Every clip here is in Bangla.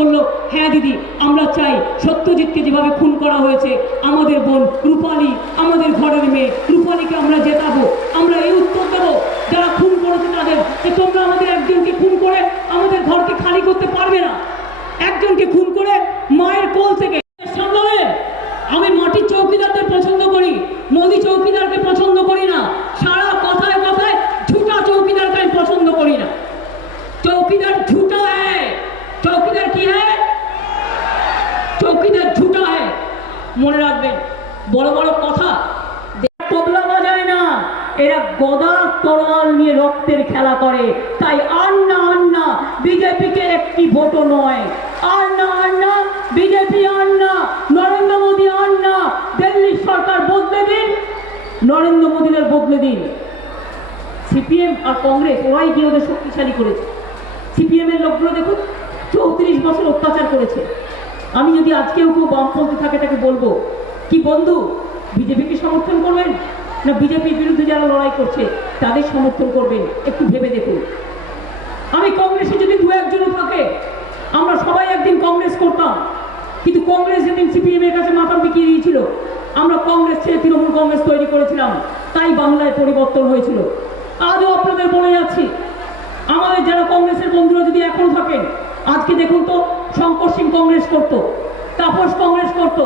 বলল হ্যাঁ দিদি, আমরা চাই সত্যজিৎকে যেভাবে খুন করা হয়েছে, আমাদের বোন রূপালী, আমাদের ঘরের মেয়ে রূপালীকে আমরা জেতাবো, আমরা এই উত্তর দেবো। যারা খুন করেছে তাদের, যে তোমরা আমাদের একজনকে খুন করে আমাদের ঘরকে খালি করতে পারবে না। একজনকে খুন করে মায়ের কোল থেকে সামলাবে। আমি মাটির চৌকিদারদের পছন্দ করি মোদি চৌকিদারকে চৌকিদার ঝুটা है মনে রাখবেন, বড় বড় কথা। এরা গদা তরোয়াল নিয়ে রক্তের খেলা করে। তাই আর না আর না, বিজেপিকে একটি ভোটও নয়। আর না, আর বিজেপি আর না, নরেন্দ্র মোদী আর না সরকার বদলে দিন, নরেন্দ্র মোদীদের বদলে দিন। সিপিএম আর কংগ্রেস, ওরাই গিয়ে ওদের শক্তিশালী করেছে। সিপিএম এর লোকগুলো দেখুন, চৌত্রিশ বছর অত্যাচার করেছে। আমি যদি আজকেও কেউ বামপন্থী থাকে, তাকে বলব, কি বন্ধু, বিজেপিকে সমর্থন করবেন? না বিজেপির বিরুদ্ধে যারা লড়াই করছে, তাদের সমর্থন করবেন? একটু ভেবে দেখুন। আমি কংগ্রেসে যদি দু একজনও থাকে, আমরা সবাই একদিন কংগ্রেস করতাম। কিন্তু কংগ্রেস যেদিন সিপিএম এর কাছে মাথা বিকিয়ে দিয়েছিল আমরা কংগ্রেস ছেড়ে তৃণমূল কংগ্রেস তৈরি করেছিলাম। তাই বাংলায় পরিবর্তন হয়েছিল। আজও আপনাদের বলে যাচ্ছি আমাদের যারা কংগ্রেসের বন্ধুরা যদি এখনও থাকেন আজকে দেখুন তো, শঙ্কর সিং কংগ্রেস করত, তাপস কংগ্রেস করত,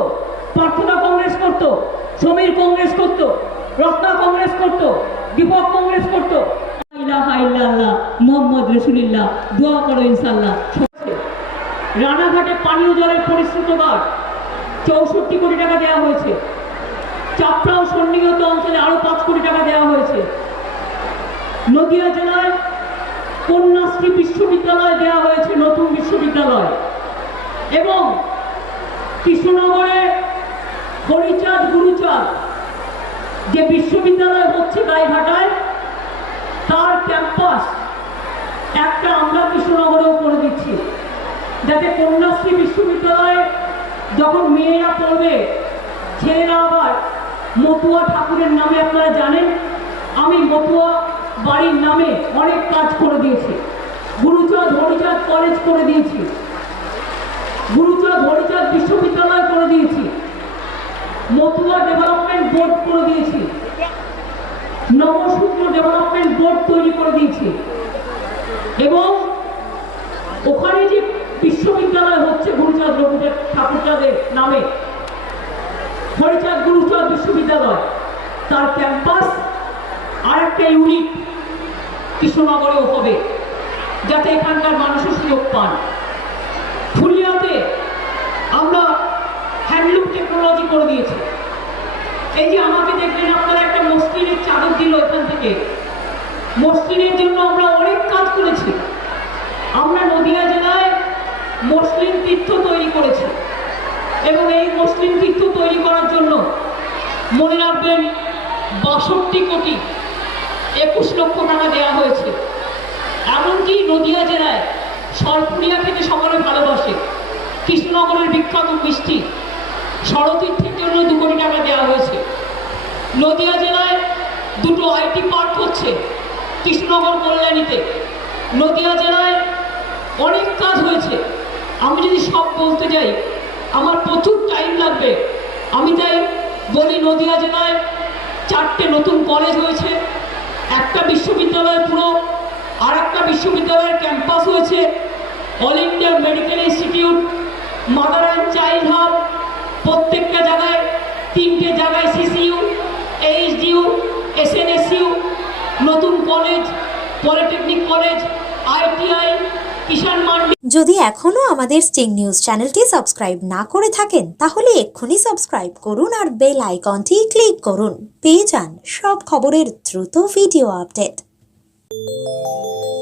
পার্থনা কংগ্রেস করত, সমীর কংগ্রেস করত, রত্না কংগ্রেস করত, দীপক কংগ্রেস করত। মোহাম্মদ রসুলিল্লাহ, দোয়া করো ইনশাল্লাহ রানাঘাটে পানীয় জলের পরিশ্রুতবার চৌষট্টি কোটি টাকা দেওয়া হয়েছে। চাপড়া ও অঞ্চলে আরও পাঁচ কোটি টাকা দেওয়া হয়েছে। নদিয়া কন্যাশ্রী বিশ্ববিদ্যালয় দেওয়া হয়েছে নতুন বিশ্ববিদ্যালয়। এবং কৃষ্ণনগরে হরিচাঁদ গুরুচাঁদ যে বিশ্ববিদ্যালয় হচ্ছে গাইঘাটায়, তার ক্যাম্পাস একটা আমরা কৃষ্ণনগরেও করে দিচ্ছি। যাতে কন্যাশ্রী বিশ্ববিদ্যালয়ে যখন মেয়েরা পড়বে, ছেলেরা আবার মতুয়া ঠাকুরের নামে আপনারা জানেন, আমি মতুয়া বাড়ির নামে অনেক কাজ করে দিয়েছি। গুরুচাঁদ হরিচাঁদ কলেজ করে দিয়েছি। গুরুচাঁদ হরিচাঁদ বিশ্ববিদ্যালয় করে দিয়েছি। মতুয়া ডেভেলপমেন্ট বোর্ড করে দিয়েছি। নবসূত্র ডেভেলপমেন্ট বোর্ড তৈরি করে দিয়েছি। এবং ওখানে যে বিশ্ববিদ্যালয় হচ্ছে গুরুচাঁদ রঘুদেব ঠাকুরচাঁদের নামে, হরিচাঁদ গুরুচাঁদ বিশ্ববিদ্যালয়, তার ক্যাম্পাস আর একটা ইউনিট কৃষ্ণনগরেও হবে। যাতে এখানকার মানুষের সুযোগ পান। ফুলিয়াতে আমরা হ্যান্ডলুম টেকনোলজি করে দিয়েছি। এই যে আমাকে দেখলেন আপনারা একটা মসলিনের চাদর দিল এখান থেকে। মসলিনের জন্য আমরা অনেক কাজ করেছি। আমরা নদিয়া জেলায় মসলিন তীর্থ তৈরি করেছি। এবং এই মসলিন তীর্থ তৈরি করার জন্য মনে রাখবেন, বাষট্টি কোটি একুশ লক্ষ টাকা দেওয়া হয়েছে। এমনকি নদিয়া জেলায় সরপুরিয়া খেতে সকলে ভালোবাসে। কৃষ্ণনগরের বিখ্যাত মিষ্টি শরতীর্থের জন্য দু কোটি টাকা দেওয়া হয়েছে। নদিয়া জেলায় দুটো আইটি পার্ক হচ্ছে কৃষ্ণনগর কল্যাণীতে। নদিয়া জেলায় অনেক কাজ হয়েছে। আমি যদি সব বলতে যাই, আমার প্রচুর টাইম লাগবে। আমি তাই বলি নদিয়া জেলায় চারটে নতুন কলেজ হয়েছে। একটা বিশ্ববিদ্যালয় পুরো আর একটা বিশ্ববিদ্যালয়ের ক্যাম্পাস হয়েছে, all India medical institute, mother and child hub, প্রত্যেকটা জায়গায়, তিনটে জায়গায় সিসিইউ এইচডিইউ এসএনএসইউ নতুন কলেজ, পলিটেকনিক কলেজ, আইটিআই যদি এখনও আমাদের স্টিং নিউজ চ্যানেলটি সাবস্ক্রাইব না করে থাকেন, তাহলে এক্ষুনি সাবস্ক্রাইব করুন আর বেল আইকনটি ক্লিক করুন। পেয়ে যান সব খবরের দ্রুত ভিডিও আপডেট। Música